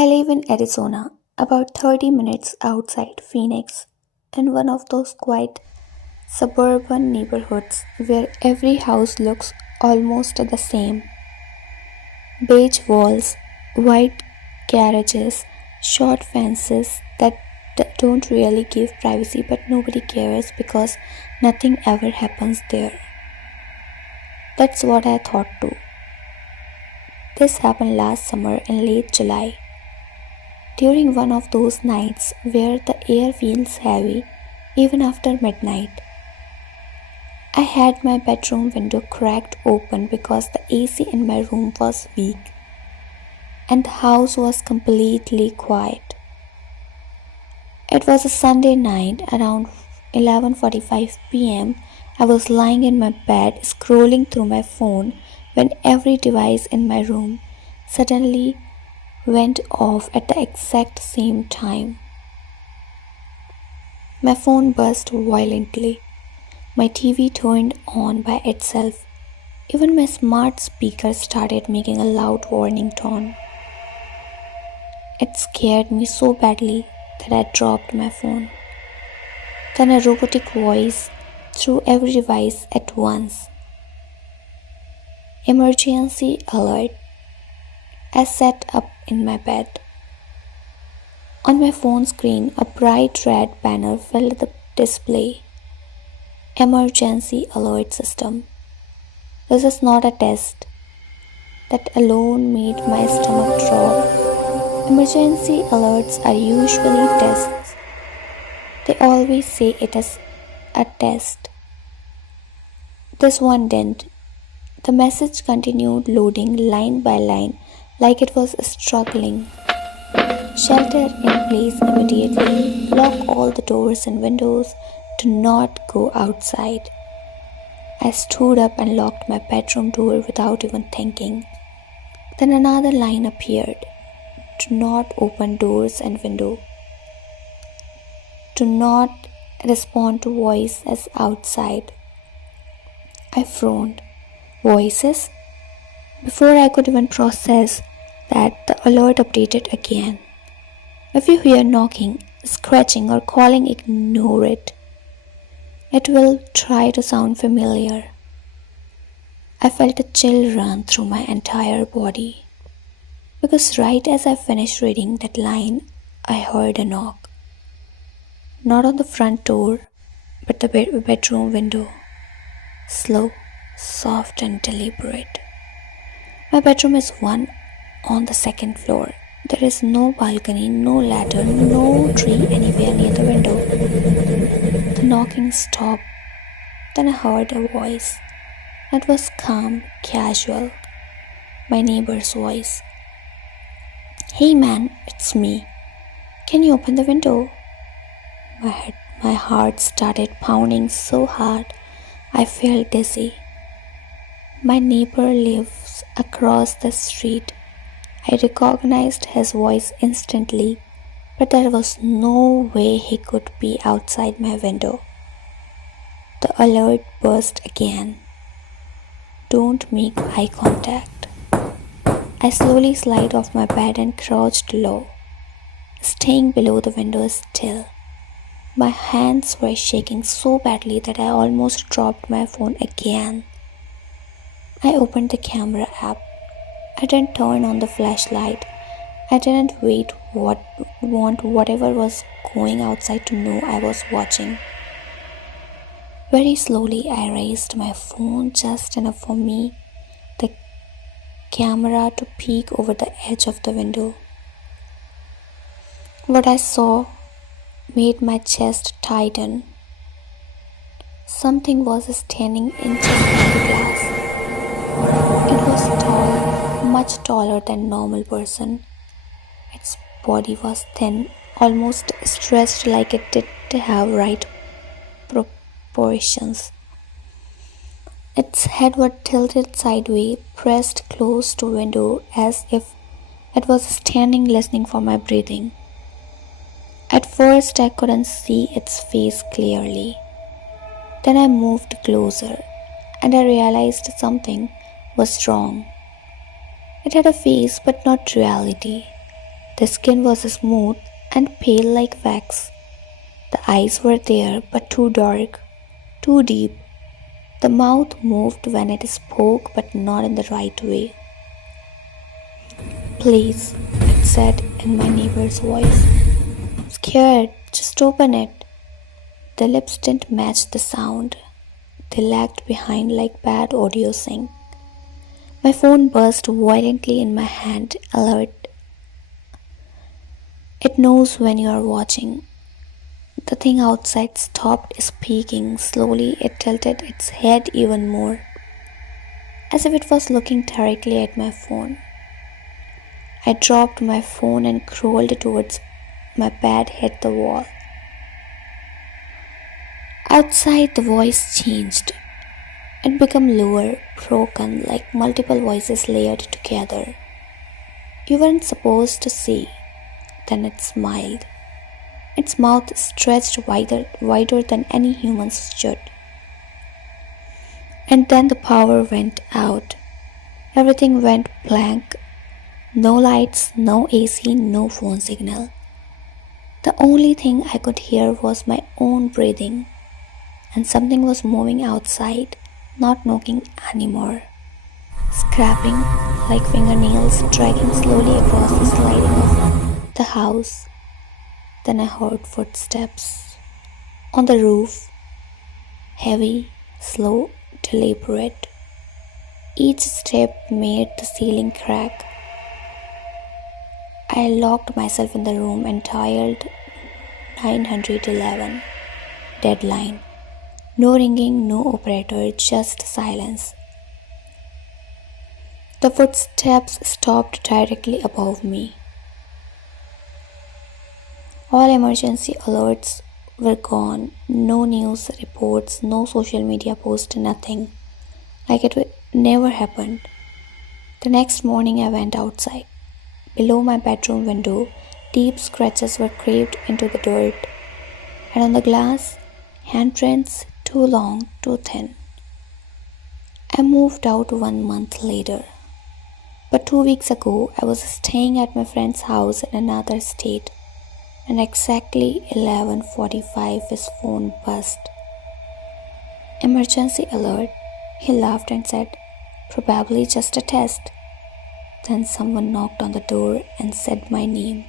I live in Arizona, about 30 minutes outside Phoenix, in one of those quiet suburban neighborhoods where every house looks almost the same. Beige walls, white garages, short fences that don't really give privacy, but nobody cares because nothing ever happens there. That's what I thought too. This happened last summer in late July, during one of those nights where the air feels heavy even after midnight. I had my bedroom window cracked open because the AC in my room was weak and the house was completely quiet. It was a Sunday night around 11:45 p.m. I was lying in my bed scrolling through my phone when every device in my room suddenly went off at the exact same time. My phone buzzed violently. My TV turned on by itself. Even my smart speaker started making a loud warning tone. It scared me so badly that I dropped my phone. Then a robotic voice through every device at once. Emergency alert. I sat up in my bed. On my phone screen, a bright red banner filled the display. Emergency alert system. This is not a test. That alone made my stomach drop. Emergency alerts are usually tests. They always say it is a test. This one didn't. The message continued loading line by line like it was struggling. Shelter in place immediately. Lock all the doors and windows. Do not go outside. I stood up and locked my bedroom door without even thinking. Then another line appeared. Do not open doors and windows. Do not respond to voices outside. I frowned. Voices? Before I could even process that, the alert updated again. If you hear knocking, scratching, or calling, ignore it. It will try to sound familiar. I felt a chill run through my entire body. Because right as I finished reading that line, I heard a knock. Not on the front door, but the bedroom window. Slow, soft, and deliberate. My bedroom is one on the second floor. There is no balcony, no ladder, no tree anywhere near the window. The knocking stopped. Then I heard a voice. It was calm, casual. My neighbor's voice. Hey man, it's me. Can you open the window? My heart started pounding so hard I felt dizzy. My neighbor lives across the street. I recognized his voice instantly, but there was no way he could be outside my window. The alert buzzed again. Don't make eye contact. I slowly slid off my bed and crouched low, staying below the window still. My hands were shaking so badly that I almost dropped my phone again. I opened the camera app. I didn't turn on the flashlight. I didn't want whatever was going outside to know I was watching. Very slowly I raised my phone just enough for me, the camera, to peek over the edge of the window. What I saw made my chest tighten. Something was standing inches from the glass. It was tall, much taller than a normal person. Its body was thin, almost stretched like it didn't have right proportions. Its head was tilted sideways, pressed close to the window as if it was standing listening for my breathing. At first I couldn't see its face clearly. Then I moved closer and I realized something was wrong. It had a face but not reality. The skin was smooth and pale like wax. The eyes were there, but too dark, too deep. The mouth moved when it spoke, but not in the right way. Please, it said in my neighbor's voice. Scared, just open it. The lips didn't match the sound. They lagged behind like bad audio sync. My phone burst violently in my hand, alert. It knows when you are watching. The thing outside stopped speaking. Slowly, it tilted its head even more, as if it was looking directly at my phone. I dropped my phone and crawled towards my bed, hit the wall. Outside, the voice changed. It became lower, broken, like multiple voices layered together. You weren't supposed to see. Then it smiled. Its mouth stretched wider than any human's should. And then the power went out. Everything went blank. No lights, no AC, no phone signal. The only thing I could hear was my own breathing. And something was moving outside, not knocking anymore. Scrapping like fingernails dragging slowly across the sliding of the house. Then I heard footsteps on the roof, heavy, slow, deliberate. Each step made the ceiling crack. I locked myself in the room and dialed 911. Deadline. No ringing, no operator, just silence. The footsteps stopped directly above me. All emergency alerts were gone. No news reports, no social media post, nothing. Like it never happened. The next morning I went outside. Below my bedroom window, deep scratches were carved into the dirt. And on the glass, handprints too long, too thin. I moved out 1 month later. But 2 weeks ago, I was staying at my friend's house in another state. And exactly 11:45 his phone buzzed. Emergency alert. He laughed and said, probably just a test. Then someone knocked on the door and said my name.